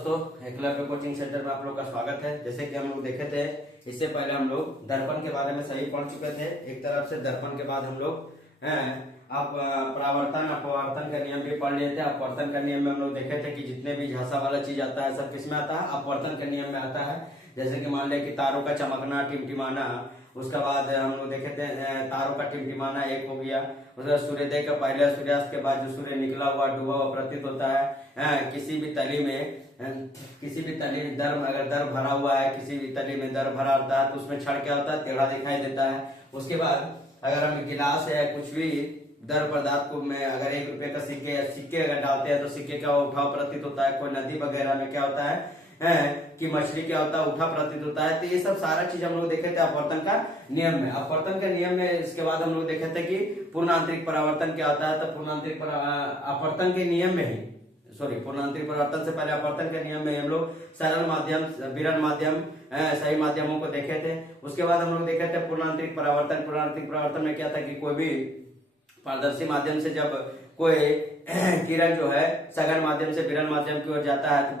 दोस्तों, Eklavya coaching centre में आप लोग का स्वागत है। जैसे कि हम लोग देखे थे, इससे पहले हम लोग दर्पण के बारे में सही पढ़ चुके थे। एक तरफ से दर्पण के बाद हम लोग आप परावर्तन अपवर्तन का नियम भी पढ़ लिए थे। अपवर्तन का नियम में हम लोग देखे थे कि जितने भी झांसा वाला चीज आता है सब किसमें आता है, अपवर्तन के नियम में आता है। जैसे कि मान लिया कि तारों का चमकना, टिमटिमाना। उसके बाद हम लोग देखे थे तारों का टिमटिमाना एक हो गया। उसके बाद सूर्योदय का पहले सूर्यास्त के बाद जो सूर्य निकला हुआ डूबा हुआ प्रतीत होता है। किसी भी तली में दर, अगर दर भरा हुआ है, किसी भी तली में दर भरा होता है तो उसमें क्षण क्या होता है, टेढ़ा दिखाई देता है। उसके बाद अगर हम गिलास है कुछ भी दर पदार्थ को में अगर 1 रुपए का सिक्के या सिक्के अगर डालते हैं तो सिक्के का उठाव प्रतीत होता है। कोई नदी वगैरह में क्या होता है कि मछली क्या होता है, उठा प्रतीत होता है। तो ये सब सारा चीज हम लोग देखे थे अपवर्तन का नियम में। अपवर्तन के नियम में इसके बाद हम लोग देखे थे कि पूर्णांतरिक परावर्तन क्या होता है। तो पूर्णांतरिक अपवर्तन के नियम में ही पूर्णांतरिक परावर्तन से पहले अपवर्तन के नियम में हम लोग सरल माध्यम, विरल माध्यम, सही माध्यमों को देखे थे। उसके बाद हम लोग देखे थे पूर्णांतरिक परावर्तन। पूर्णांतरिक परावर्तन में क्या था कि कोई भी पारदर्शी माध्यम से जब कोई किरण जो है सघन माध्यम से विरल माध्यम की ओर जाता है तो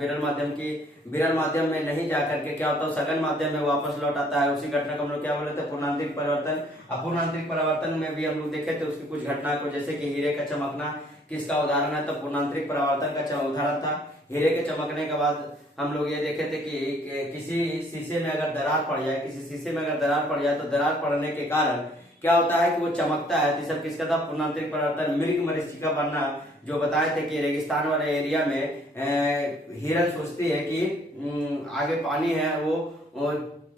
विरल माध्यम में नहीं जाकर के क्या होता है, सघन माध्यम में वापस लौट आता है। उसी घटना को हम लोग क्या बोले थे, पूर्णांतरिक परिवर्तन। अपूर्णांतरिक परिवर्तन में भी हम लोग देखे थे उसकी कुछ घटना को, जैसे कि हीरे का चमकना किसका उदाहरण है, तो पूर्णांतरिक परावर्तन का उदाहरण था। हीरे के चमकने के बाद हम लोग ये देखे थे कि किसी शीशे में अगर दरार पड़ जाए तो दरार पड़ने के कारण क्या होता है कि वो चमकता है। तो सब किसका था, पूर्णांतरिक परिवर्तन। मृग मरीचिका बनना जो बताए थे कि रेगिस्तान वाले एरिया में हिरन सोचती है कि आगे पानी है, वो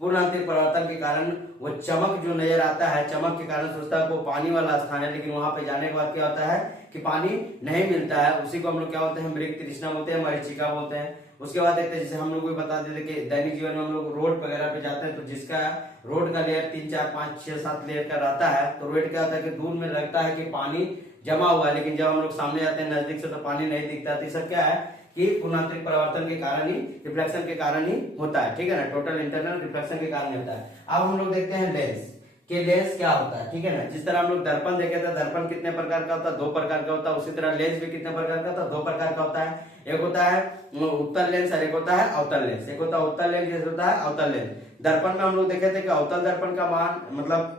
पूर्णांतरिक परिवर्तन के कारण वो चमक जो नजर आता है, चमक के कारण सोचता है वो पानी वाला स्थान है, लेकिन वहां पे जाने के बाद क्या होता है कि पानी नहीं मिलता है। उसी को हम लोग क्या बोलते हैं, मृग तृष्णा बोलते हैं, मरीचिका बोलते हैं। उसके बाद देखते हैं, जैसे हम लोग को बता देते कि दैनिक जीवन में हम लोग रोड वगैरह पे जाते हैं तो जिसका रोड का लेयर 3, 4, 5, 6, 7 लेयर का रहता है तो रोड क्या होता है कि दूर में लगता है कि पानी जमा हुआ है, लेकिन जब हम लोग सामने जाते हैं नजदीक से तो पानी नहीं दिखता। तो सब क्या है कि पूर्णांतरिक परावर्तन के कारण ही, रिफ्लेक्शन के कारण ही होता है। ठीक है ना, टोटल इंटरनल रिफ्लेक्शन के कारण होता है। अब हम लोग देखते हैं लेंस कि लेंस क्या होता है। ठीक है ना, जिस तरह हम लोग दर्पण देखे थे, दर्पण कितने प्रकार का होता है, 2 प्रकार का होता है। उसी तरह लेंस भी कितने प्रकार का होता है, 2 प्रकार का होता है। एक होता है उत्तल लेंस और एक होता है अवतल लेंस। एक होता है उत्तल लेंस, जैसे होता है अवतल लेंस। दर्पण में हम लोग देखे थे कि अवतल दर्पण का मान मतलब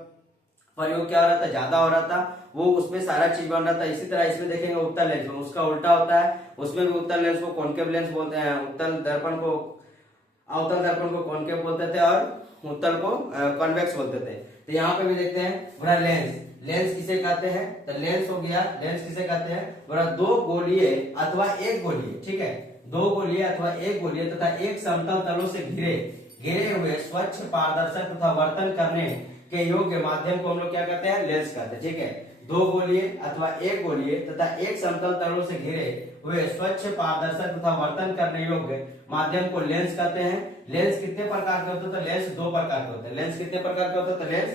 प्रयोग क्या हो रहा था, ज्यादा हो रहा था, वो उसमें सारा चीज बन रहा था। इसी तरह इसमें देखेंगे उत्तल लेंस में उसका उल्टा होता है। उसमें भी उत्तल लेंस को कॉनकेव लेंस बोलते हैं, अवतल दर्पण को कॉनकेव बोलते थे और उत्तल को कॉन्वेक्स बोलते थे। तो यहाँ पे भी देखते हैं बड़ा लेंस किसे कहते हैं, तो लेंस हो गया, लेंस किसे कहते हैं, बड़ा 2 गोलीय अथवा 1 गोलीय। ठीक है, 2 गोलीय अथवा 1 गोलीय तथा एक समतल तलों से घिरे हुए स्वच्छ पारदर्शक तथा वर्तन करने के योग्य माध्यम को हम लोग क्या कहते हैं, लेंस कहते हैं। ठीक है, 2 गोलीय अथवा 1 गोलीय तथा एक समतल तलों से घिरे हुए स्वच्छ पारदर्शक तथा वर्तन करने योग्य माध्यम को लेंस कहते हैं। लेंस कितने प्रकार के होते हैं, तो लेंस 2 प्रकार के होते हैं। लेंस कितने प्रकार के होते हैं, तो लेंस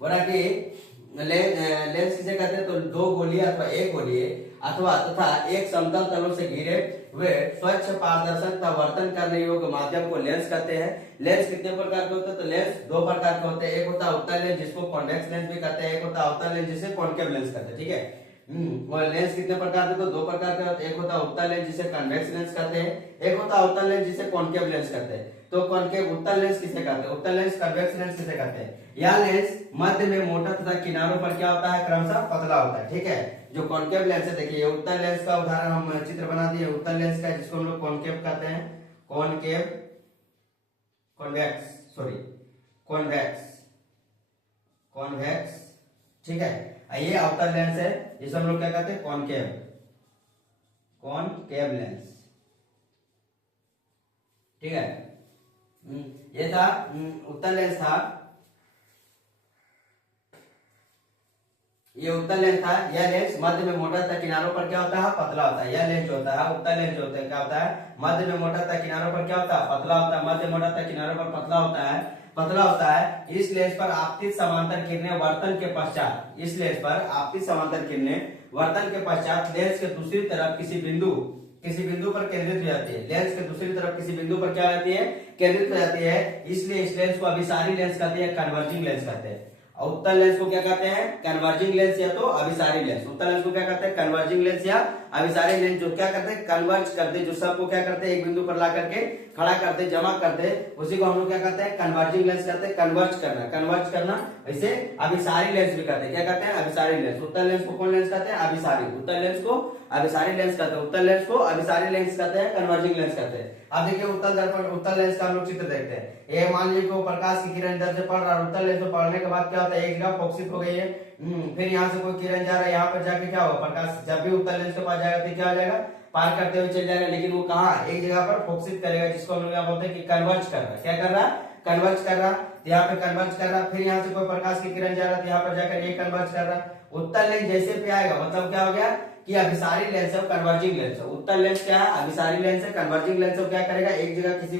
बोला कि लेंस किसे कहते हैं, तो 2 गोलीय अथवा 1 गोलीय अथवा तथा एक समतल तलों से घिरे हुए स्वच्छ पारदर्शक तथा वर्तन करने योग्य माध्यम को लेंस कहते हैं। लेंस कितने प्रकार के होते हैं, तो लेंस 2 प्रकार के होते हैं। एक होता है उत्तल लेंस जिसको कॉन्वेक्स लेंस भी कहते हैं, एक होता है अवतल लेंस जिसे कॉनकेव लेंस कहते हैं। ठीक है, और लेंस कितने प्रकार के, तो 2 प्रकार के होते हैं। एक होता है उत्तल लेंस जिसे कन्वेक्स लेंस कहते हैं, एक होता है अवतल लेंस जिसे कॉनकेव लेंस कहते हैं। तो कॉनकेव उत्तल लेंस किसे कहते हैं, उत्तल लेंस कन्वेक्स लेंस किसे कहते हैं। यह लेंस मध्य में मोटा तथा किनारों पर क्या होता है, क्रमशः पतला होता है। ठीक है, जो कॉनकेव लेंस है, देखिए उत्तल लेंस का उदाहरण हम चित्र बना दिए उत्तल लेंस का, जिसको हम लोग कॉनकेव कहते हैं, कॉन्वेक्स। ठीक है, ये अवतल लेंस है जिसे हम लोग क्या कहते हैं, कॉनकेव लेंस। ठीक है, ये था उत्तल लेंस था, ये उत्तल लेंस था। यह लेंस मध्य में मोटा तथा किनारों पर क्या होता है, पतला होता है। यह लेंस जो होता है उत्तल लेंस जो होता है क्या होता है, मध्य में मोटा तथा किनारों पर क्या होता है, पतला होता है। मध्य मोटा तथा किनारों पर पतला होता है। इस लेंस पर आपतित समांतर किरणें वर्तन के पश्चात, लेंस के दूसरी तरफ किसी बिंदु पर केंद्रित हो जाती है। लेंस के दूसरी तरफ किसी बिंदु पर क्या होती है, केंद्रित हो जाती है। इसलिए इस लेंस को अभिसारी लेंस कहते हैं, कन्वर्जिंग लेंस कहते हैं। उत्तल लेंस को क्या कहते हैं? कन्वर्जिंग लेंस या तो अभिसारी लेंस। उत्तल लेंस को क्या कहते हैं? कन्वर्जिंग लेंस या अभिसारी लेंस, जो क्या करते हैं? कन्वर्ज करते, जो सबको क्या करते हैं? एक बिंदु पर ला करके खड़ा करते, जमा करते, उसी को हम लोग क्या कहते हैं? कन्वर्जिंग लेंस कहते हैं। कन्वर्ज करना, कन्वर्ज करना, इसे अभिसारी लेंस भी कहते हैं। क्या कहते हैं? अभिसारी लेंस। उत्तल लेंस को कौन लेंस कहते हैं? अभिसारी। उत्तल लेंस को अभिसारी लेंस कहते हैं। उत्तल लेंस को अभिसारी लेंस कहते हैं, कन्वर्जिंग लेंस कहते हैं। अब देखिए उत्तल दर्पण, उत्तल लेंस का हम लोग चित्र देखते हैं। ये मान लीजिए कि प्रकाश की किरण इधर से पड़ रहा है, उत्तल लेंस में पड़ने के बाद क्या होता है? एक जगह फोकसित हो गई है, फिर यहाँ से कोई किरण जा रहा है, यहाँ पर जाके क्या होगा? प्रकाश जब भी उत्तल लेंस के पास जाएगा तो क्या हो जाएगा? पार करते हुए चल जाएगा, लेकिन वो कहाँ? एक जगह पर फोकसित करेगा, जिसको हम लोग यहाँ बोलते हैं कि कन्वर्ज कर रहा है। क्या कर रहा है? कन्वर्ज कर रहा, यहाँ पे कन्वर्ज कर रहा, फिर यहाँ से कोई प्रकाश की किरण जा रहा है, यहाँ पर जाकर ये कन्वर्ज कर रहा। उत्तल लेंस जैसे भी आएगा मतलब क्या हो गया कि अभिसारी लेंस है, कन्वर्जिंग लेंस है। उत्तल लेंस क्या है? अभिसारी लेंस है। कन्वर्जिंग लेंस है, क्या करेगा? एक जगह किसी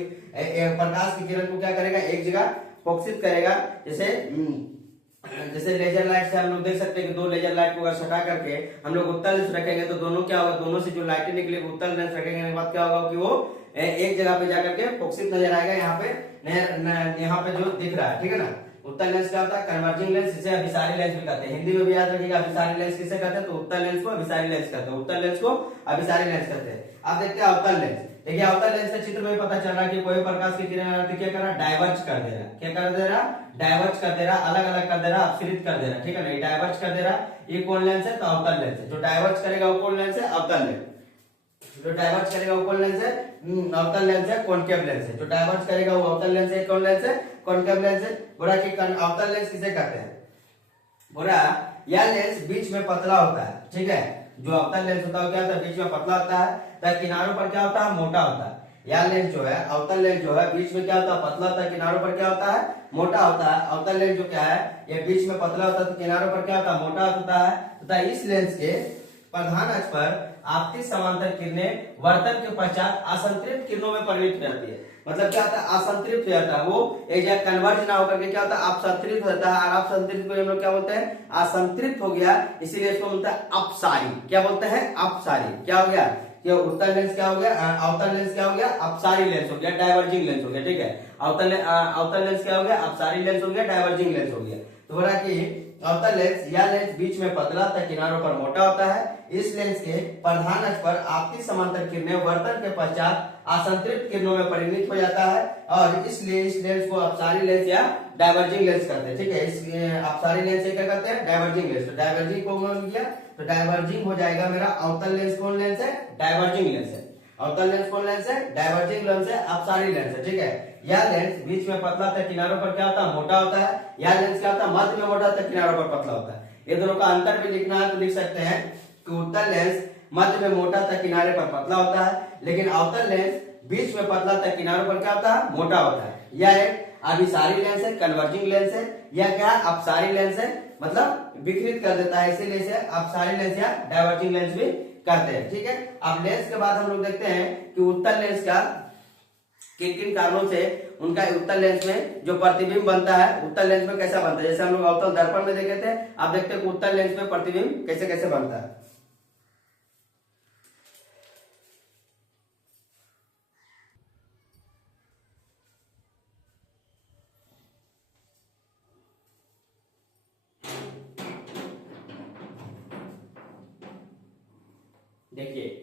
प्रकाश की किरण को क्या करेगा? एक जगह फोकसित करेगा। जैसे लेजर लाइट से हम लोग देख सकते हैं कि दो लेजर लाइट को अगर सटा करके हम लोग उत्तल लेंस रखेंगे तो दोनों क्या होगा? दोनों से जो लाइटें निकलेगी, उत्तल लेंस रखेंगे के बाद क्या होगा कि वो एक जगह पे जाकर के फोकसित नजर आएगा। यहाँ पे जो दिख रहा है, ठीक है ना? उत्तल लेंस क्या होता है? कन्वर्जिंग लेंस, इसे अभिसारी लेंस भी कहते हैं। हिंदी में भी याद रखिएगा, अभिसारी लेंस किसे कहते हैं? तो उत्तल लेंस को अभिसारी लेंस कहते हैं। उत्तल लेंस को अभिसारी लेंस कहते हैं। अब देखते हैं अवतल लेंस। देखिए अवतल लेंस के चित्र में पता चल रहा है कि कोई प्रकाश की किरण क्या कर रहा है? डाइवर्ज कर दे रहा है। क्या कर दे रहा? डाइवर्ज कर दे रहा, अलग अलग कर दे रहा, अपसरित कर दे रहा, ठीक है ना? ये डाइवर्ज कर दे रहा, ये कौन लेंस है? तो अवतल लेंस है। जो डाइवर्ज करेगा वो कौन लेंस है? अवतल लेंस। जो डाइवर्ज करेगा वो कौन लेंस है? अवतल लेंस है, कॉनकेव लेंस है। जो डाइवर्ज करेगा वो अवतल लेंस है, कौन लेंस है? कॉनकेव लेंस है। बोला कि अवतल लेंस किसे कहते हैं? बोला यह लेंस बीच में पतला होता है, ठीक है? जो अवतल लेंस होता है क्या होता है? बीच में पतला होता है, तथा किनारों पर क्या होता है? मोटा होता है। यह लेंस जो है, अवतल लेंस जो है, बीच में क्या होता है? पतला होता है, किनारों पर क्या होता है? मोटा होता है। अवतल लेंस जो क्या है, ये बीच में पतला होता है तो किनारों पर क्या होता है? मोटा होता है। तथा इस लेंस के प्रधान अक्ष पर आपतित समांतर किरणें वर्तन के पश्चात असंतृप्त किरणों में परिणत हो जाती है। मतलब क्या होता है? असंतृप्त हो जाता है, वो एक जगह कन्वर्ज ना होकर के क्या होता है? अपसंतृप्त होता है। और अपसंतृप्त को हम लोग क्या बोलते हैं? असंतृप्त हो गया, इसीलिए इसको बोलते हैं अपसारी। क्या बोलते हैं? अपसारी। क्या हो गया? ये उत्तल लेंस क्या हो गया? अवतल लेंस क्या हो गया? अपसारी लेंस हो गया, डाइवर्जिंग लेंस हो गया, ठीक है? अवतल लेंस क्या हो गया? अपसारी लेंस हो गया, डाइवर्जिंग लेंस हो गया। तो बोला कि अवतल लेंस, यह लेंस बीच में पतला तथा किनारों पर मोटा होता है। इस लेंस के प्रधान अक्ष पर आपतित समांतर किरणें वर्तन के पश्चात असंतृप्त किरणों में परिणत हो जाता है, और इसलिए इस लेंस को अपसारी लेंस या डाइवर्जिंग लेंस कहते हैं, ठीक है? इस अपसारी लेंस से क्या करते हैं? Diverging lens. तो डाइवर्जिंग को मान लिया तो डाइवर्जिंग हो जाएगा मेरा अवतल लेंस कौन लेंस है? डाइवर्जिंग लेंस है। अवतल लेंस कौन लेंस है? डाइवर्जिंग लेंस है, अपसारी लेंस है, ठीक है? यह लेंस बीच में पतला तथा किनारों पर क्या होता है? मोटा होता है। यह लेंस क्या होता है? मध्य में मोटा तथा किनारों पर पतला होता है। ये दोनों का अंतर भी लिखना है तो लिख सकते हैं कि उत्तल लेंस मध्य में मोटा तथा किनारे पर पतला होता है, लेकिन अवतल लेंस बीच में पतला तथा किनारों पर क्या होता है? मोटा होता है। यह एक अभिसारी लेंस है, कन्वर्जिंग लेंस है। यह क्या है? अपसारी लेंस है, मतलब विकृत कर देता है, इसीलिए इसे अपसारी लेंस या डाइवर्जिंग लेंस भी कहते हैं, ठीक है? अब लेंस के बाद हम लोग देखते हैं कि उत्तल लेंस का किन किन कारणों से उनका उत्तल लेंस में जो प्रतिबिंब बनता है, उत्तल लेंस में कैसा बनता है। जैसे हम लोग अवतल दर्पण में देखे थे, आप देखते हैं कि उत्तल लेंस में प्रतिबिंब कैसे कैसे बनता है। देखिए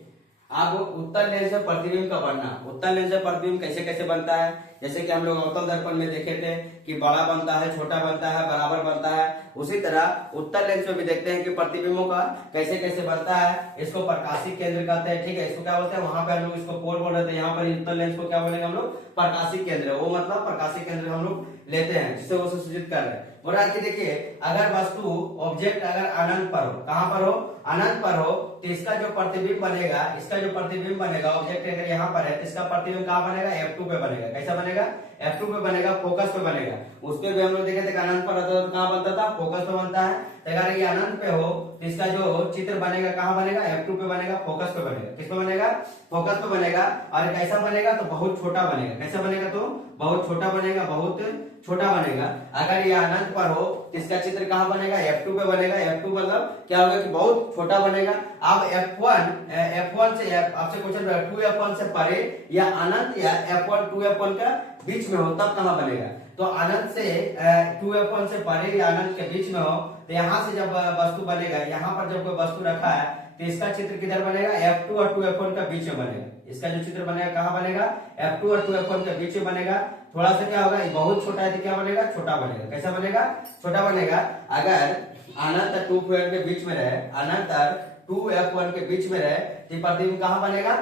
अब उत्तल लेंस में प्रतिबिंब का बनना, उत्तल लेंस में प्रतिबिंब कैसे कैसे बनता है। जैसे कि हम लोग अवतल दर्पण में देखे थे कि बड़ा बनता है, छोटा बनता है, बराबर बनता है, उसी तरह उत्तल लेंस में भी देखते हैं कि प्रतिबिंबों का कैसे कैसे बनता है। इसको प्रकाशिक केंद्र कहते हैं, ठीक है? इसको क्या बोलते हैं? वहां पे हम लोग इसको पोल बोल रहे थे, यहाँ पर उत्तल लेंस को क्या बोलेंगे हम लोग? प्रकाशिक केंद्र। वो मतलब प्रकाशिक केंद्र हम लोग लेते हैं, जिससे वो सूचित कर रहे हैं। बोला कि देखिए अगर वस्तु ऑब्जेक्ट अगर अनंत पर हो, कहां पर हो? अनंत पर हो, तो इसका जो प्रतिबिंब बनेगा, इसका जो प्रतिबिंब बनेगा, ऑब्जेक्ट अगर यहाँ पर है तो इसका प्रतिबिंब कहाँ बनेगा? F2 पे बनेगा। कैसा बनेगा? F2 पे बनेगा, फोकस पे बनेगा। उस पे भी हम लोग देखे थे अनंत पर रहता तो कहाँ बनता था? फोकस पे बनता है। तो अगर ये अनंत पे हो तो इसका जो चित्र बनेगा कहाँ बनेगा? F2 पे बनेगा, फोकस पे बनेगा। किस पे बनेगा? फोकस पे बनेगा। और कैसा बनेगा? तो बहुत छोटा बनेगा। कैसा बनेगा? तो बहुत छोटा बनेगा, बहुत छोटा बनेगा। अगर ये अनंत पर हो तो इसका चित्र कहाँ बनेगा? F2 पे बनेगा। F2 मतलब क्या होगा कि बहुत छोटा बनेगा। अब F1 से आपसे क्वेश्चन 2F1 से परे या अनंत या F1 2F1 का बीच में हो तब कहाँ बनेगा? तो अनंत से 2f1 से परे या अनंत के बीच में हो, तो यहाँ से जब वस्तु बनेगा, यहाँ पर जब कोई वस्तु रखा है तो इसका चित्र किधर बनेगा, f2 और 2f1 का बीच में बनेगा। इसका जो चित्र बनेगा कहाँ बनेगा, f2 और 2f1 के बीच में बनेगा। थोड़ा सा क्या होगा, बहुत छोटा है तो क्या बनेगा, छोटा बनेगा। कैसा बनेगा, छोटा बनेगा। अगर अनंत 2f1 के बीच में रहे, अनंत 2f1 के बीच में रहे तो प्रतिबिंब कहाँ बनेगा,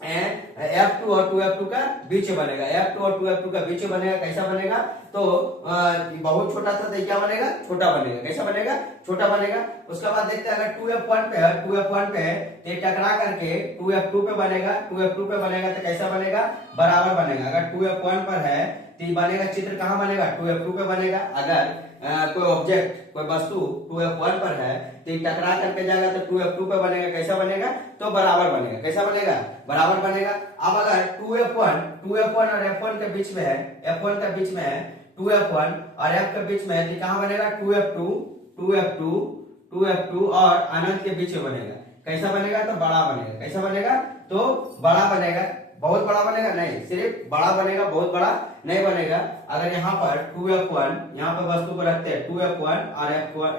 f2 और 2f2 का बीच में बनेगा। f2 और 2f2 का बीच में बनेगा। कैसा बनेगा, तो बहुत छोटा था तो क्या बनेगा, छोटा बनेगा। कैसा बनेगा, छोटा बनेगा। उसके बाद देखते हैं अगर 2f1 पे है, 2f1 पे है तो टकरा करके 2f2 पे बनेगा, 2f2 पे बनेगा तो कैसा बनेगा, बराबर बनेगा। अगर 2f1 पर है तो बनेगा, चित्र कहाँ बनेगा, 2f2 पे बनेगा। अगर कोई ऑब्जेक्ट, कोई वस्तु 2f1 पर है तो टकरा करके जाएगा तो 2f2 पे बनेगा। कैसा बनेगा, तो बराबर बनेगा। कैसा बनेगा, बराबर बनेगा। अब अगर 2f1 और f1 के बीच में है, f1 के बीच में है 2f1 और f के बीच में है तो कहाँ बनेगा, 2f2 और अनंत के बीच में बनेगा। कैसा बनेगा, तो बड़ा बनेगा। कैसा बनेगा, तो बड़ा बनेगा। बहुत बड़ा बनेगा नहीं, सिर्फ बड़ा बनेगा, बहुत बड़ा नहीं बनेगा। अगर यहाँ पर 2f1, यहाँ पर वस्तु को रखते हैं 2f1 और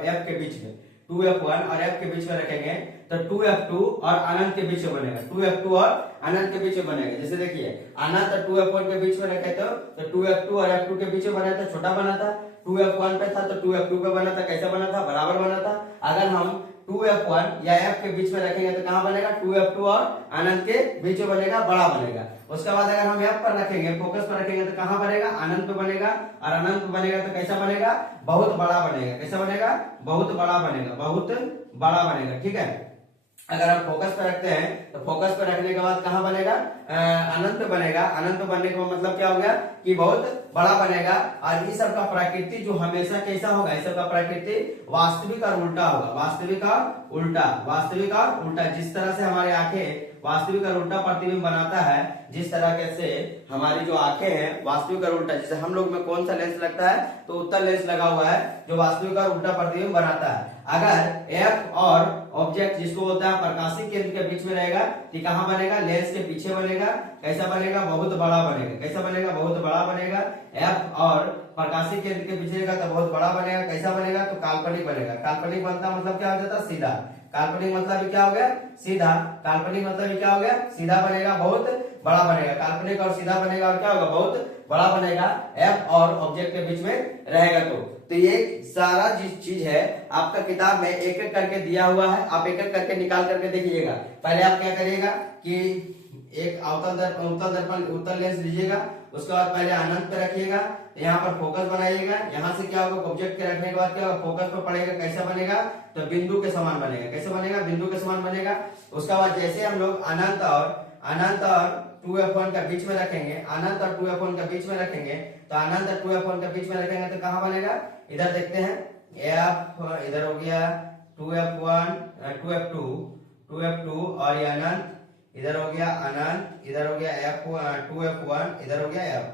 f के बीच में, 2f1 और f के बीच में रखेंगे तो 2f2 और अनंत के बीच में बनेगा। 2f2 और अनंत के बीच में बनेगा। जैसे देखिए अनंत 2f1 के बीच में रखे तो 2f2 और f2 के बीच में बना था, छोटा बना था। 2f1 पे था तो 2f2 पे बना था। कैसा बना था, बराबर बना था। अगर हम 2f1 या f के बीच में रखेंगे तो कहाँ बनेगा, 2f2 और अनंत के बीच में बनेगा, बड़ा बनेगा। उसके बाद अगर हम f पर रखेंगे, फोकस पर रखेंगे तो कहाँ बनेगा, अनंत पे बनेगा। और अनंत पे बनेगा तो कैसा बनेगा, बहुत बड़ा बनेगा। कैसा बनेगा, बहुत बड़ा बनेगा, बहुत बड़ा बनेगा। ठीक है। अगर हम फोकस पे रखते हैं तो फोकस पे रखने के बाद कहाँ बनेगा, अनंत बनेगा। अनंत बनने का मतलब क्या हो गया, कि बहुत बड़ा बनेगा। और इस सब का प्रकृति जो हमेशा कैसा होगा, इस सब का प्रकृति वास्तविक और उल्टा होगा। वास्तविक और उल्टा, वास्तविक और उल्टा। जिस तरह से हमारी आंखें वास्तविक और उल्टा प्रतिबिंब बनाता है, जिस तरह से हमारी जो आंखें हैं वास्तविक और उल्टा, जैसे हम लोग में कौन सा लेंस लगता है, तो उत्तल लेंस लगा हुआ है जो वास्तविक और उल्टा प्रतिबिंब बनाता है। अगर f और ऑब्जेक्ट जिसको बोलता है प्रकाशीय केंद्र के बीच में रहेगा तो कहाँ बनेगा, लेंस के पीछे बनेगा। कैसा बनेगा, बहुत बड़ा बनेगा। कैसा बनेगा, बहुत बड़ा बनेगा। f और प्रकाशीय केंद्र के पीछे रहेगा तो बहुत बड़ा बनेगा। कैसा बनेगा, तो काल्पनिक बनेगा। काल्पनिक बनता मतलब क्या हो जाता, सीधा। काल्पनिक मतलब क्या हो गया, सीधा। काल्पनिक मतलब क्या हो गया, सीधा बनेगा, बहुत बड़ा बनेगा। काल्पनिक और सीधा बनेगा और क्या होगा, बहुत बड़ा बनेगा। f और ऑब्जेक्ट के बीच में रहेगा। तो ये सारा जिस चीज है आपका किताब में एक एक करके दिया हुआ है, आप एक एक करके निकाल करके देखिएगा। पहले आप क्या करिएगा कि एक उत्तल लेंस लीजिएगा, उसके बाद पहले अनंत पे रखिएगा, यहाँ पर फोकस बनाइएगा। यहाँ से क्या होगा, ऑब्जेक्ट के रखने के बाद क्या होगा, फोकस पे पड़ेगा। कैसा बनेगा, तो बिंदु के समान बनेगा। कैसे बनेगा, बिंदु के समान बनेगा। उसके बाद जैसे हम लोग अनंत और 2f1 के बीच में रखेंगे, अनंत और 2f1 के बीच में रखेंगे, तो अनंत और 2f1 के बीच में रखेंगे तो कहाँ बनेगा, इधर देखते हैं f इधर हो गया 2f1 2f2 और ये अनंत इधर हो गया, अनंत इधर हो गया f2f1 इधर हो गया f।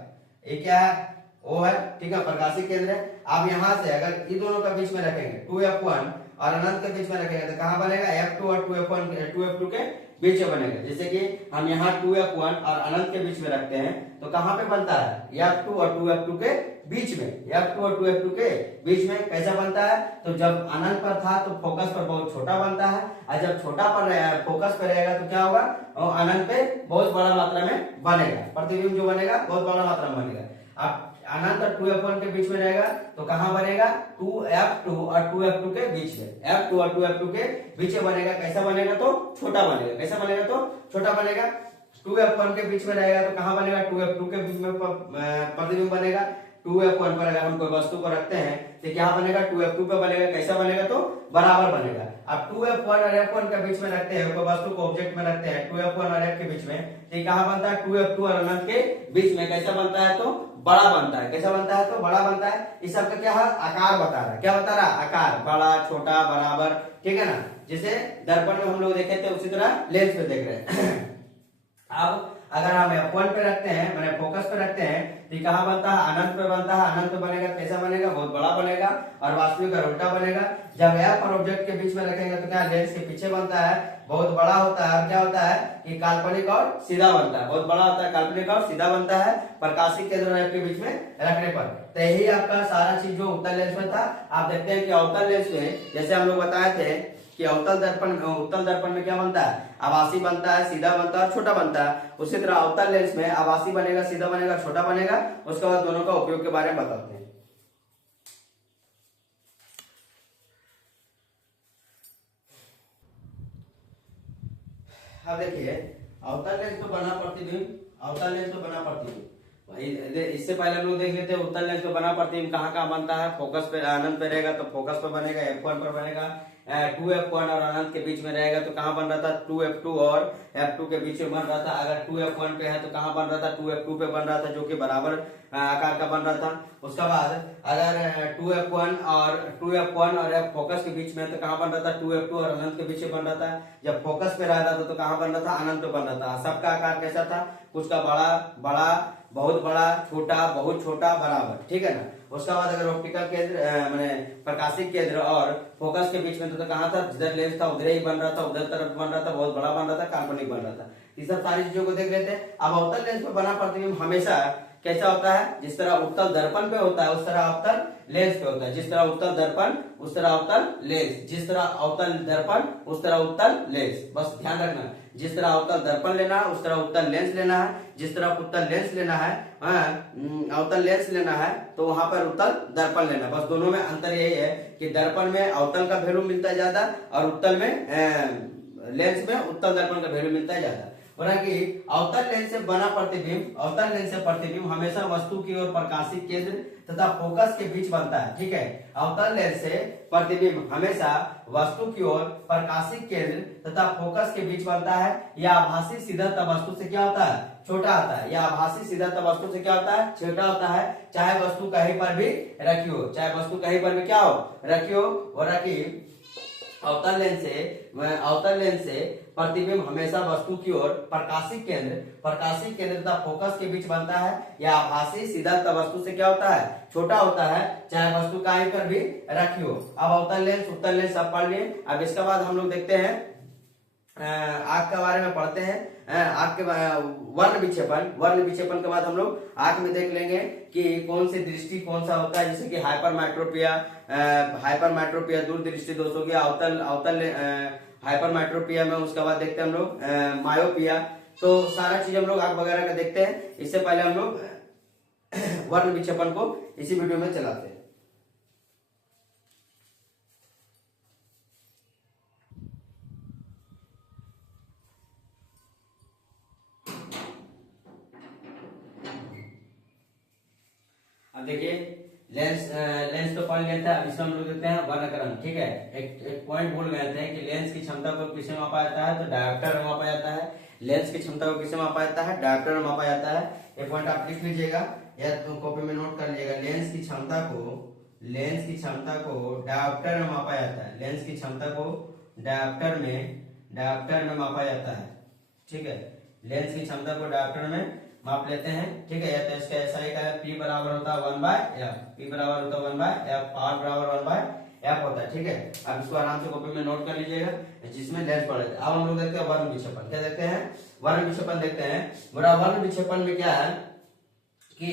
ये क्या है, O है। ठीक है, प्रकाशीय केंद्र है। अब यहाँ से अगर ये दोनों के बीच में रखेंगे 2f1 और अनंत के बीच में रखेंगे तो कहाँ बनेगा, f2 और 2f2 के बीच में बनेगा। जैसे कि हम यहाँ 2f1 और अनंत के बीच में रखते हैं तो कहाँ पे बनता है, f2 और 2f2 के बीच में। f2 और 2f2 के बीच में कैसा बनता है, तो जब अनंत पर था तो फोकस पर बहुत छोटा बनता है, और जब छोटा पर फोकस पर रहेगा तो क्या होगा, और अनंत पे बहुत बड़ा मात्रा में बनेगा। प्रतिबिंब जो बनेगा बहुत बड़ा मात्रा में बनेगा। अब अनंत और 2f1 के बीच में रहेगा तो कहाँ बनेगा, 2f2 और 2f2 के बीच में। f2 और 2f2 के बीच में बनेगा। कैसा बनेगा, तो छोटा बनेगा। कैसा बनेगा, तो छोटा बनेगा। 2f1 के बीच में रहेगा तो कहाँ बनेगा, 2f2 के बीच में प्रतिबिंब बनेगा। 2f1 पर अगर हम कोई वस्तु को रखते हैं तो क्या बनेगा, 2f2 पे बनेगा। कैसा बनेगा, तो बराबर बनेगा। अब 2f1 और f1 के बीच में रखते हैं, कोई वस्तु को ऑब्जेक्ट में रखते हैं 2f1 और f के बीच में, तो कहाँ बनता है, 2f2 और अनंत के बीच में। कैसा बनता है, तो बड़ा बनता है। कैसा बनता है, तो बड़ा बनता है। इस सब का क्या है, आकार बता रहा है। क्या बता रहा है, आकार, बड़ा, छोटा, बराबर। ठीक है ना, जैसे दर्पण में हम लोग देखे थे उसी तरह लेंस पे देख रहे हैं। अब अगर हम f1 पे रखते हैं, मैंने फोकस पे रखते हैं, तो कहाँ बनता है, अनंत पे बनता है। अनंत पे बनेगा, कैसा बनेगा, बहुत बड़ा बनेगा। बनेगा और वास्तविक और उल्टा बनेगा। जब एफ और ऑब्जेक्ट के बीच में रखेंगे तो क्या लेंस के पीछे बनता है, बहुत बड़ा होता है, और क्या होता है कि काल्पनिक और सीधा बनता है, बहुत बड़ा होता है, काल्पनिक और सीधा बनता है प्रकाशिक केंद्र और एफ के बीच में रखने पर। तो यही आपका सारा चीज जो उत्तल लेंस में था। आप देखते हैं कि अवतल लेंस में जैसे हम लोग बताए थे कि उत्तल दर्पण में क्या बनता है, आभासी बनता है, सीधा बनता है और छोटा बनता है। उसी तरह अवतल लेंस में आभासी बनेगा, सीधा बनेगा, छोटा बनेगा। उसके बाद दोनों का उपयोग के बारे में बताते हैं। अब देखिए अवतल लेंस तो बना प्रतिबिंब, अवतल लेंस तो बना प्रतिबिंब। इससे पहले हम लोग देख लेते हैं उत्तल लेंस तो बना प्रतिबिंब कहाँ कहाँ बनता है। फोकस पे अनंत पे रहेगा तो फोकस पे बनेगा, f1 पर बनेगा। 2f1 और अनंत के बीच में रहेगा तो कहाँ बन रहा था, 2f2 और f2 के बीच में बन रहा था। अगर 2f1 पे है तो कहाँ बन रहा था, 2f2 पे बन रहा था, जो कि बराबर आकार का बन रहा था। उसके बाद अगर 2f1 और f फोकस के बीच में तो कहाँ बन रहा था, 2f2 और अनंत के बीच में बन रहा था। जब फोकस पे रह रहा था तो कहाँ बन रहा था, अनंत पे बन रहा था। सबका आकार कैसा था, कुछ का बड़ा बड़ा, बहुत बड़ा, छोटा, बहुत छोटा, बराबर, ठीक है ना। उसके बाद अगर ऑप्टिकल केंद्र माने प्रकाशिक केंद्र और फोकस के बीच में तो कहाँ था, जिधर लेंस था उधर ही बन रहा था, उधर तरफ बन रहा था, बहुत बड़ा बन रहा था, काल्पनिक बन रहा था। ये सब सारी चीजों को देख लेते हैं। अब अवतल लेंस पे बना प्रतिबिंब हमेशा कैसा होता है, जिस तरह उत्तल दर्पण पे होता है उस तरह अवतल लेंस पे होता है। जिस तरह उत्तल दर्पण उस तरह अवतल लेंस, जिस तरह अवतल दर्पण उस तरह उत्तल लेंस। बस ध्यान रखना, जिस तरह अवतल दर्पण लेना है उस तरह उत्तल लेंस लेना है। जिस तरह उत्तल लेंस लेना है, अवतल लेंस लेना है तो वहां पर उत्तल दर्पण लेना। बस दोनों में अंतर यही है कि दर्पण में अवतल का वैल्यू मिलता है ज्यादा और उत्तल में लेंस में उत्तल दर्पण का वैल्यू मिलता है ज्यादा। कि अवतल लेंस से बना प्रतिबिंब, अवतल लेंस से प्रतिबिंब हमेशा वस्तु की ओर प्रकाशिक केंद्र तथा फोकस के बीच बनता है, ठीक है। अवतल लेंस से प्रतिबिंब हमेशा वस्तु की ओर प्रकाशिक केंद्र तथा फोकस के बीच बनता है। यह आभासी सीधा वस्तु से क्या होता है, छोटा होता है। यह आभासी सीधा वस्तु से क्या होता है, छोटा होता है। चाहे वस्तु कहीं पर भी रखी हो, चाहे वस्तु कहीं पर भी क्या हो, रखी हो। और रखी अवतल लेंस से प्रतिबिंब हमेशा वस्तु की ओर प्रकाशिक केंद्र तथा फोकस के बीच बनता है। यह आभासी सीधा वस्तु से क्या होता है, छोटा होता है, चाहे वस्तु कहीं पर भी रखी हो। अब अवतल लेंस उत्तल लेंस सब पढ़ लिए। अब इसके बाद हम लोग देखते हैं आंख के बारे में पढ़ते हैं। आंख के वर्ण विक्षेपण के बाद हम लोग आंख में देख लेंगे कि कौन सी दृष्टि कौन सा होता है, जैसे कि हाइपरमेट्रोपिया दूर दृष्टि दोष हो गया अवतल हाइपरमेट्रोपिया में। उसके बाद देखते हैं हम लोग मायोपिया। तो सारा चीज हम लोग आंख वगैरह का देखते हैं। इससे पहले हम लोग वर्ण विक्षेपण को इसी वीडियो में चलाते हैं। अब देखिए लेंस तो पढ़ लेता है। अब इसमें हम लोग देखते हैं वर्णक्रम, ठीक है। एक पॉइंट भूल गए थे कि लेंस की क्षमता को किससे मापा जाता है, तो डायोप्टर में मापा जाता है। लेंस की क्षमता को किससे मापा जाता है, डायोप्टर में मापा जाता है। ये पॉइंट आप लिख लीजिएगा या तो कॉपी में नोट कर लीजिएगा। लेंस की क्षमता को डायोप्टर में मापा जाता है। लेंस की क्षमता को डायोप्टर में मापा जाता है, ठीक है। लेंस की क्षमता को डायोप्टर में माप लेते हैं, ठीक है। या तो इसका ऐसा ही है, P बराबर होता है 1/f, P बराबर होता है 1/f, R बराबर 1/f होता है, ठीक है। अब इसको आराम से कॉपी में नोट कर लीजिएगा, जिसमें लेंस पढ़े थे। अब हम लोग देखते हैं वर्ण विक्षेपण। क्या देखते हैं, वर्ण विक्षेपण देखते हैं। वर्ण विक्षेपण में क्या है कि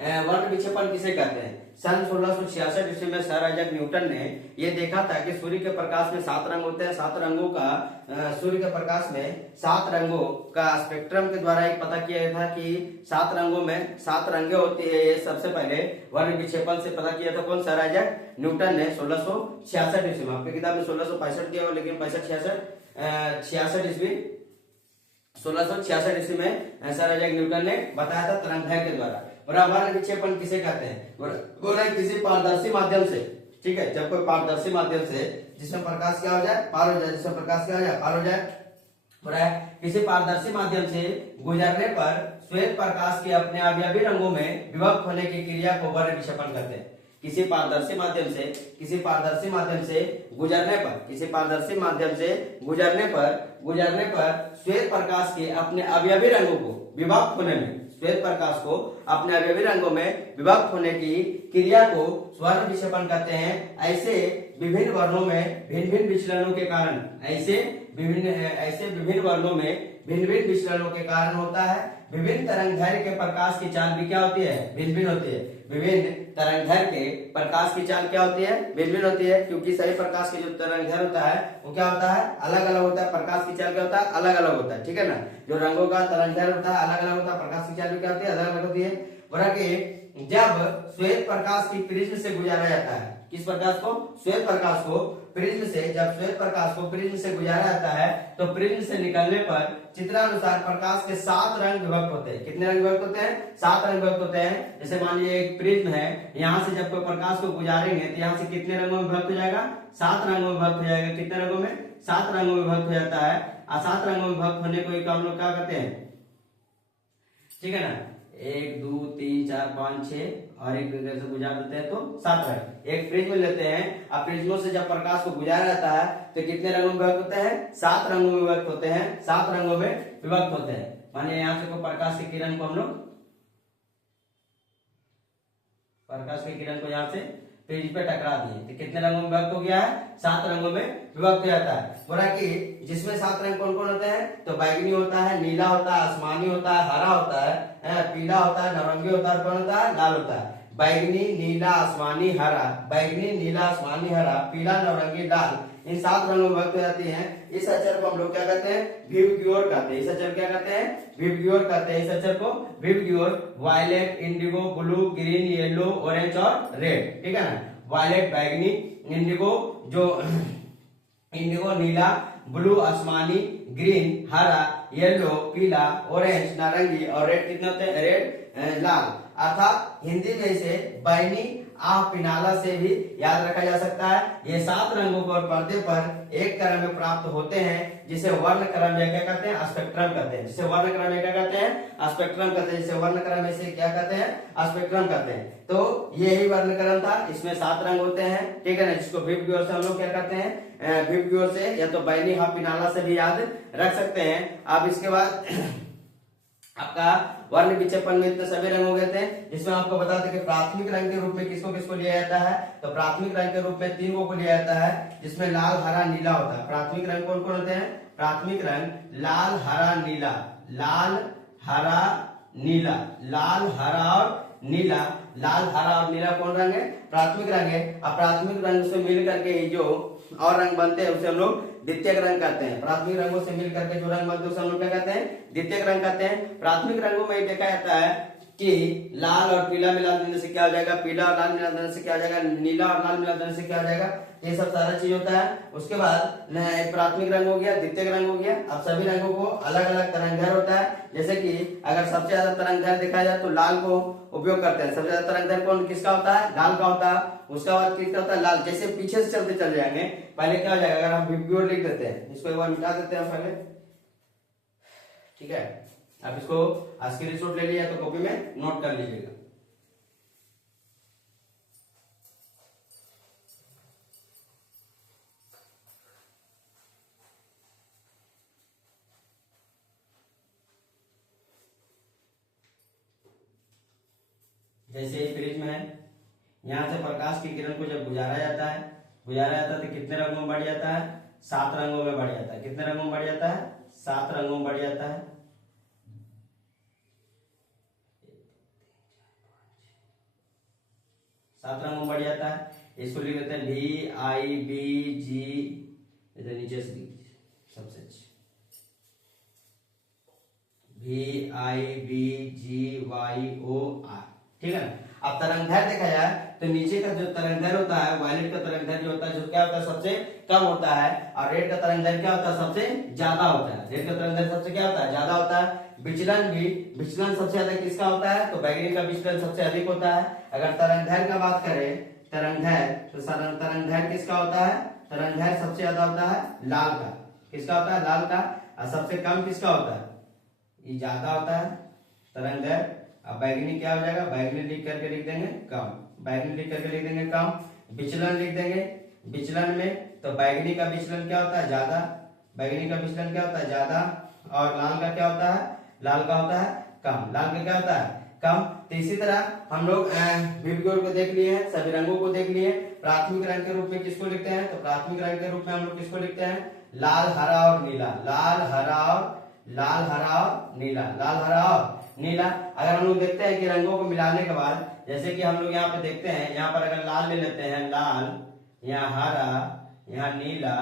वर्ण विक्षेपण किसे कहते हैं। सन 1666 ईस्वी में सर आइजैक न्यूटन ने यह देखा था कि सूर्य के प्रकाश में 7 रंग होते हैं। 7 रंगों का सूर्य के प्रकाश में 7 रंगों का स्पेक्ट्रम के द्वारा एक पता किया गया था कि 7 रंगों में 7 रंगे होती है। ये सबसे पहले वर्ण विक्षेपण से पता किया था कौन, सर आइजैक न्यूटन ने 1666 ईस्वी में। आपकी किताब में 1665 किया हुआ, लेकिन 66 ईस्वी 1666 ईस्वी में सर आइजैक न्यूटन ने बताया था तरंगदैर्घ्य के द्वारा। वर्ण विक्षेपण किसे कहते हैं, बोले किसी पारदर्शी माध्यम से, ठीक है। जब कोई पारदर्शी माध्यम से जिसमें प्रकाश क्या हो जाए, पार हो जाए, जिसमें प्रकाश क्या हो जाए, पार हो जाए। किसी पारदर्शी माध्यम से गुजरने पर श्वेत प्रकाश के अपने अवयवी रंगों में विभक्त होने की क्रिया को वर्ण विक्षेपण कहते हैं। किसी पारदर्शी माध्यम से गुजरने पर श्वेत प्रकाश के अपने अवयवी रंगों को विभक्त होने में श्वेत प्रकाश को अपने अवयवी रंगों में विभक्त होने की क्रिया को वर्ण विक्षेपण कहते हैं। ऐसे विभिन्न वर्णों में भिन्न भिन्न विचलनों के कारण ऐसे विभिन्न वर्णों में भिन्न भिन्न विचलनों के कारण होता है। विभिन्न तरंगदैर्घ्य के प्रकाश की चाल भी क्या होती है, भिन्न भिन्न होती है। विभिन्न तरंगदैर्घ्य के प्रकाश की चाल क्या होती है, भिन्न भिन्न होती है, क्योंकि सही प्रकाश की जो तरंगदैर्घ्य होता है वो क्या होता है, अलग अलग होता है। प्रकाश की चाल क्या होता है, अलग अलग होता है, ठीक है ना। जो रंगों का तरंगदैर्घ्य होता है अलग अलग होता है, प्रकाश की चाल भी क्या होती है, अलग अलग होती है। बोला कि जब श्वेत प्रकाश की प्रिज्म से गुजारा जाता है, किस प्रकाश को, श्वेत प्रकाश को प्रिज्म से, जब श्वेत प्रकाश को प्रिज्म से गुजारा जाता है तो प्रिज्म से निकलने पर चित्रानुसार प्रकाश के 7 रंग विभक्त होते हैं। कितने रंग विभक्त होते हैं, 7 रंग विभक्त होते हैं। जैसे मान लीजिए एक प्रिज्म है, यहाँ से जब कोई प्रकाश को गुजारेंगे तो यहाँ से कितने रंगों में विभक्त हो जाएगा, 7 रंगों में विभक्त हो जाएगा। कितने रंगों में, 7 रंगों में विभक्त हो जाता है। 7 रंगों में विभक्त होने को हम लोग क्या कहते हैं, ठीक है ना। 1 2 3 4 5 6 और एक से गुजार देते हैं तो 7 रंग। एक प्रिज्म लेते हैं, अब प्रिज्मों से जब प्रकाश को गुजारा जाता है तो कितने रंगों में विभक्त होते हैं, 7 रंगों में विभक्त होते हैं। 7 रंगों में विभक्त होते हैं। मानिए यहाँ से कोई प्रकाश की किरण को हम लोग, प्रकाश की किरण को यहाँ से प्रिज्म पे टकरा दिए तो कितने रंगों में विभक्त हो गया है, 7 रंगों में विभक्त हो जाता है। बोला कि जिसमें 7 रंग कौन कौन होते हैं, तो बैंगनी होता है, नीला होता है, आसमानी होता है, हरा होता है, पीला होता है, नारंगी होता है, कौन होता है, लाल होता है। बैंगनी, नीला, आसमानी, हरा, बैंगनी, नीला, आसमानी, हरा, पीला, नारंगी, लाल, इन 7 रंगों में विभक्त हो जाती हैं। इस अक्षर को हम लोग क्या कहते हैं, विबग्योर कहते हैं। इस अक्षर क्या कहते हैं, विबग्योर कहते हैं। इस अक्षर को VIBGYOR, violet, indigo, blue, green, yellow, orange और रेड, ठीक है ना। वायलेट बैंगनी, इंडिगो जो इंडिगो नीला, ब्लू आसमानी, ग्रीन हरा, येलो पीला, ऑरेंज नारंगी और रेड कितने होते हैं, रेड लाल। अर्थात हिंदी में इसे बैनी आह पिनाला से भी याद रखा जा सकता है। ये 7 रंगों को पर्दे पर एक क्रम में प्राप्त होते हैं जिसे वर्ण क्रम या क्या कहते हैं, स्पेक्ट्रम कहते हैं। जिसे वर्ण क्रम या क्या कहते हैं, स्पेक्ट्रम कहते हैं। जिसे वर्ण क्रम से क्या कहते हैं, स्पेक्ट्रम कहते हैं। तो यही वर्ण क्रम था, इसमें 7 रंग होते हैं, ठीक है ना। जिसको विबग्योर से हम लोग क्या करते हैं, विबग्योर से या तो बैनी आह पिनाला से भी याद रख सकते हैं। अब इसके बाद आपका वर्ण विक्षेपण में इतने सभी रंग हो गए थे, जिसमें आपको बताते कि प्राथमिक रंग के रूप में किसको किसको लिया जाता है, तो प्राथमिक रंग के रूप में 3 को लिया जाता है, जिसमें लाल हरा नीला होता है। प्राथमिक रंग कौन कौन होते हैं, प्राथमिक रंग लाल हरा नीला, लाल हरा नीला, लाल हरा और नीला। लाल हरा और नीला कौन रंग है, प्राथमिक रंग है। अब प्राथमिक रंग से मिल करके जो और रंग बनते हैं उसे हम लोग द्वितीयक रंग कहते हैं। प्राथमिक रंगों से मिल करके जो रंग बनते हैं उसे हम लोग क्या कहते हैं, द्वितीयक रंग कहते हैं। प्राथमिक रंगों में देखा जाता है कि लाल और पीला मिला देने से क्या हो जाएगा, पीला और लाल मिला देने से क्या हो जाएगा, नीला और लाल मिला देने से क्या हो जाएगा, ये सब सारा चीज होता है। उसके बाद प्राथमिक रंग हो गया, द्वितीयक रंग हो गया। अब सभी रंगों को अलग अलग तरंगदैर्घ्य होता है। जैसे कि अगर सबसे ज्यादा तरंगदैर्घ्य देखा जाए तो लाल को उपयोग करते हैं। सबसे ज्यादा तरंगदैर्घ्य कौन किसका होता है, लाल का होता है। उसका बाद किसका होता है, लाल। जैसे पीछे से चलते चल जाएंगे, पहले क्या हो जाएगा, अगर हम विबग्योर लिख देते हैं, इसको एक बार मिटा देते हैं पहले, ठीक है। आप इसको स्क्रीनशॉट ले लिया तो कॉपी में नोट कर लीजिएगा। जैसे प्रिज्म है, यहाँ से प्रकाश की किरण को जब गुजारा जाता है तो कितने रंगों में बढ़ जाता है, 7 रंगों में बढ़ जाता है। कितने रंगों में बढ़ जाता है, 7 रंगों में बढ़ जाता है। 7 रंगों में बढ़ जाता है। इसको लिख देते हैं VIBG, इधर नीचे से लिख दीजिए सबसे अच्छी, VIBGYOR, ठीक है ना। अब तरंगदैर्घ्य देखा जाए तो नीचे का जो तरंगदैर्घ्य होता है, वायलेट का तरंगदैर्घ्य जो होता है, जो क्या होता है, सबसे कम होता है। और रेड का तरंगदैर्घ्य क्या होता है, सबसे ज्यादा होता है। रेड का तरंगदैर्घ्य सबसे क्या होता है, ज्यादा होता है। विचलन सबसे ज्यादा किसका होता है, तो बैंगनी का विचलन सबसे अधिक होता है। अगर तरंगदैर्घ्य का बात करें, तरंगदैर्घ्य तो तरंगदैर्घ्य किसका होता है, तरंगदैर्घ्य सबसे ज्यादा होता है लाल का। किसका होता है, लाल का। और सबसे कम किसका होता है, ये ज्यादा होता है तरंगदैर्घ्य। अब बैगनी क्या हो जाएगा, बैगनी लिख करके लिख देंगे कम, बैगनी लिख करके लिख देंगे कम। विचलन लिख देंगे, विचलन में तो बैगनी का विचलन क्या होता है, ज्यादा। बैगनी का विचलन क्या होता है, ज्यादा। और लाल का क्या होता है, लाल का होता है कम, लाल का क्या होता है कम। तो इसी तरह हम लोग विबग्योर को देख लिए हैं, सभी रंगों को देख लिए। प्राथमिक रंग के रूप में किसको लिखते हैं, तो प्राथमिक रंग के रूप में हम लोग किसको लिखते हैं, लाल हरा और नीला, लाल हरा और नीला, लाल हरा और नीला। अगर हम लोग देखते हैं कि रंगों को मिलाने के बाद, जैसे कि हम लोग यहाँ पे देखते हैं, यहाँ पर अगर लाल ले लेते हैं, लाल, यहाँ हरा, यहाँ नीला,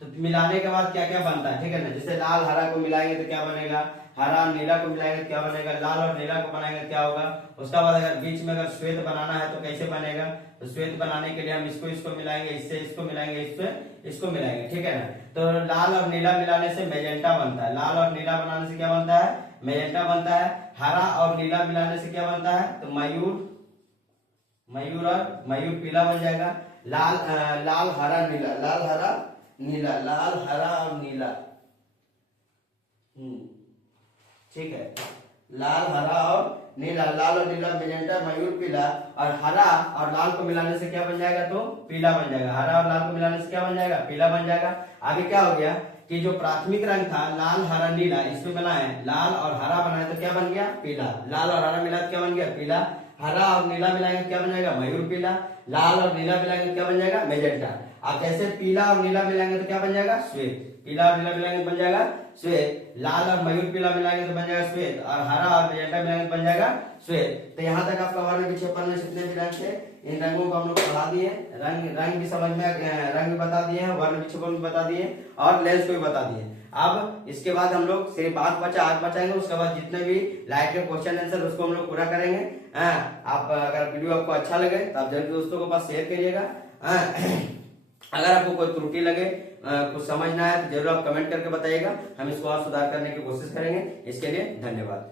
तो मिलाने के बाद क्या क्या बनता है, ठीक है ना। जैसे लाल हरा को मिलाएंगे तो क्या बनेगा, हरा नीला को मिलाएंगे तो क्या बनेगा, लाल और नीला को बनाएंगे तो क्या होगा। उसका बाद अगर बीच में अगर श्वेत बनाना है तो कैसे बनेगा, तो श्वेत बनाने के लिए हम इसको मिलाएंगे, इससे इसको मिलाएंगे, इससे इसको मिलाएंगे, ठीक है ना। तो लाल और नीला मिलाने से मैजेंटा बनता है, लाल और नीला बनाने से क्या बनता है, मैजेंटा बनता है। हरा और नीला मिलाने से क्या बनता है, तो मयूर पीला बन जाएगा। लाल हरा नीला, लाल हरा नीला, लाल हरा और नीला, ठीक है। लाल हरा और नीला, लाल और नीला मैजेंटा, मयूर पीला। और हरा और लाल को मिलाने से क्या बन जाएगा, तो पीला बन जाएगा। हरा और लाल को मिलाने से क्या बन जाएगा, पीला बन जाएगा। आगे क्या हो गया कि जो प्राथमिक रंग था लाल हरा नीला, इसमें बनाए लाल और हरा बनाए तो क्या बन गया, पीला। लाल और हरा मिला तो क्या बन गया, पीला। हरा और नीला मिलाएंगे क्या बन जाएगा, मयूर पीला। लाल और नीला मिलाएंगे तो क्या बन जाएगा, मैजेंटा। अब जैसे पीला और नीला मिलाएंगे तो क्या बन जाएगा, श्वेत। पीला और नीला मिलाएंगे तो बन जाएगा श्वेत। लाल और मयूर पीला मिलाएंगे तो बन जाएगा श्वेत। और हरा और मैजेंटा मिलाएंगे तो बन जाएगा श्वेत। तो यहाँ तक आपका वर्ण विक्षेपण में जितने भी रंग थे, इन रंगों को हम लोग पढ़ा दिए। रंग भी समझ में, रंग भी बता दिए हैं, वर्ण विक्षेपण भी बता दिए और लेंस को भी बता दिए। अब इसके बाद हम लोग सिर्फ आग बचाएंगे। उसके बाद जितने भी लाइट के क्वेश्चन आंसर उसको हम लोग पूरा करेंगे। आप अगर वीडियो आपको अच्छा लगे तो आप जल्दी दोस्तों के पास शेयर करिएगा। अगर आपको कोई त्रुटि लगे, कुछ समझना है तो जरूर आप कमेंट करके बताइएगा, हम इसको और सुधार करने की कोशिश करेंगे। इसके लिए धन्यवाद।